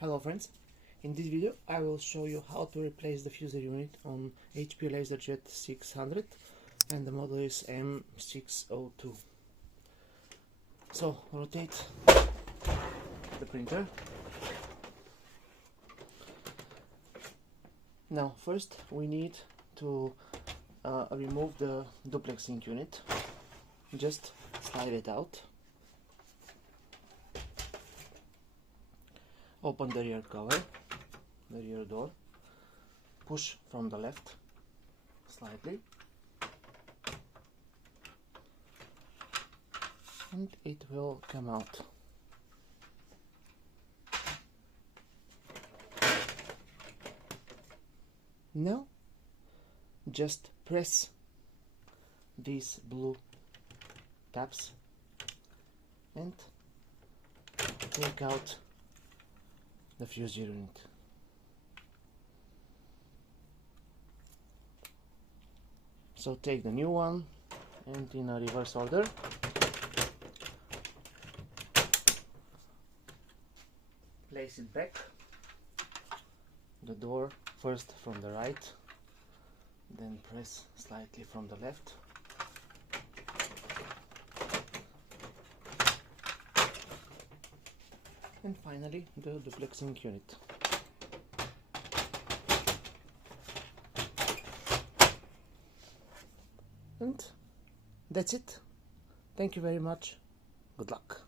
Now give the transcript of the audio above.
Hello friends, in this video I will show you how to replace the fuser unit on HP Laserjet 600 and the model is M602. So rotate the printer. Now first we need to remove the duplexing unit. Just slide it out. Open the rear cover, the rear door, push from the left slightly, and it will come out. Now just press these blue tabs and take out the fuser unit. So take the new one and in a reverse order place it back, the door first from the right, then press slightly from the left, and finally the duplexing unit. And that's it. Thank you very much. Good luck.